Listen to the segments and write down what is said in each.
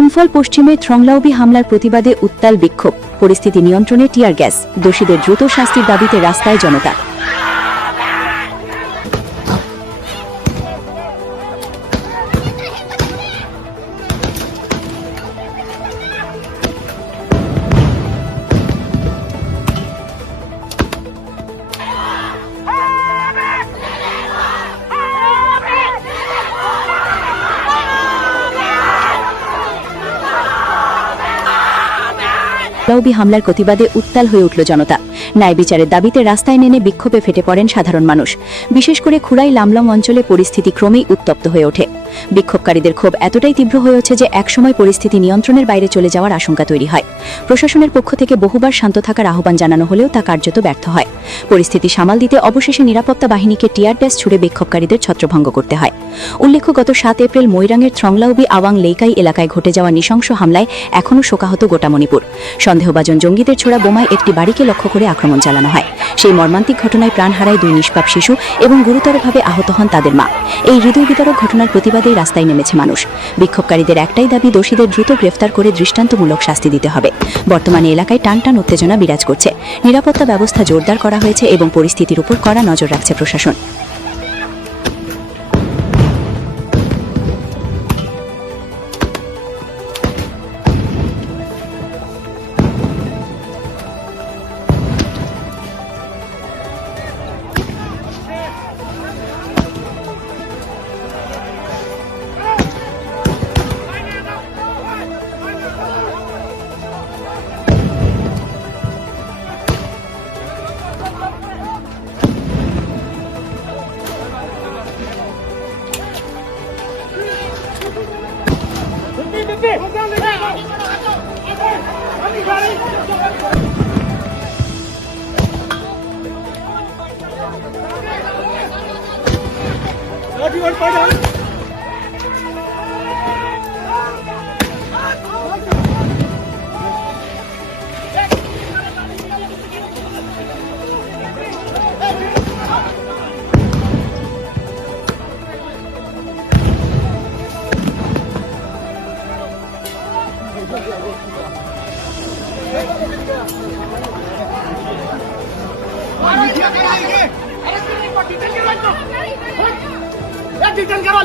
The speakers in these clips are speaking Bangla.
ইম্ফল পশ্চিমে থ্রংলাউবি হামলার প্রতিবাদে উত্তাল বিক্ষোভ, পরিস্থিতি নিয়ন্ত্রণে টিয়ার গ্যাস, দোষীদের দ্রুত শাস্তির দাবিতে রাস্তায় জনতা। থ্রংলাউবি হামলার প্রতিবাদে উত্তাল হয়ে উঠল জনতা। ন্যায় বিচারের দাবিতে রাস্তায় নেমে বিক্ষোভে ফেটে পড়েন সাধারণ মানুষ। বিশেষ করে খুড়াই লামলং অঞ্চলে পরিস্থিতি ক্রমেই উত্তপ্ত হয়ে ওঠে। বিক্ষোভকারীদের ক্ষোভ এতটাই তীব্র হয়ে ওঠে যে একসময় পরিস্থিতি নিয়ন্ত্রণের বাইরে চলে যাওয়ার আশঙ্কা তৈরি হয়। প্রশাসনের পক্ষ থেকে বহুবার শান্ত থাকার আহ্বান জানানো হলেও তা কার্যত ব্যর্থ হয়। পরিস্থিতি সামাল দিতে অবশেষে নিরাপত্তা বাহিনীকে টিয়ার গ্যাস ছুড়ে বিক্ষোভকারীদের ছত্রভঙ্গ করতে হয়। উল্লেখ্য, গত 7 এপ্রিল মৈরাংয়ের থ্রংলাউবি আওয়াং লেইকাই এলাকায় ঘটে যাওয়া নৃশংস হামলায় এখনও শোকাহত গোটা মণিপুর। সন্দেহভাজন জঙ্গিদের ছোড়া বোমায় একটি বাড়িকে লক্ষ্য করে আক্রমণ চালানো হয়। সেই মর্মান্তিক ঘটনায় প্রাণ হারায় 2 নিষ্পাপ শিশু এবং গুরুতরভাবে আহত হন তাদের মা। এই হৃদয় বিদারক ঘটনার প্রতিবাদেই রাস্তায় নেমেছে মানুষ। বিক্ষোভকারীদের একটাই দাবি, দোষীদের দ্রুত গ্রেফতার করে দৃষ্টান্তমূলক শাস্তি দিতে হবে। বর্তমানে এলাকায় টানটান উত্তেজনা বিরাজ করছে। নিরাপত্তা ব্যবস্থা জোরদার করা হয়েছে এবং পরিস্থিতির উপর কড়া নজর রাখছে প্রশাসন।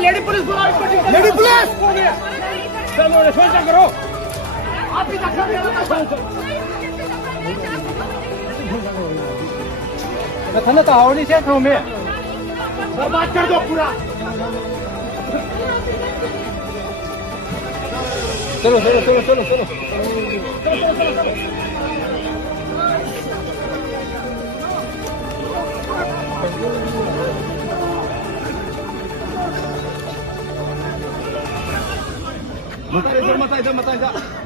लेडी पुलिस लेडी पुलिस चलो रेफर करो आप भी ठंडा तो हवा नहीं से में बर्बाद कर दो पूरा चलो चलो चलो चलो चलो मता इधर मता इधर मता इधर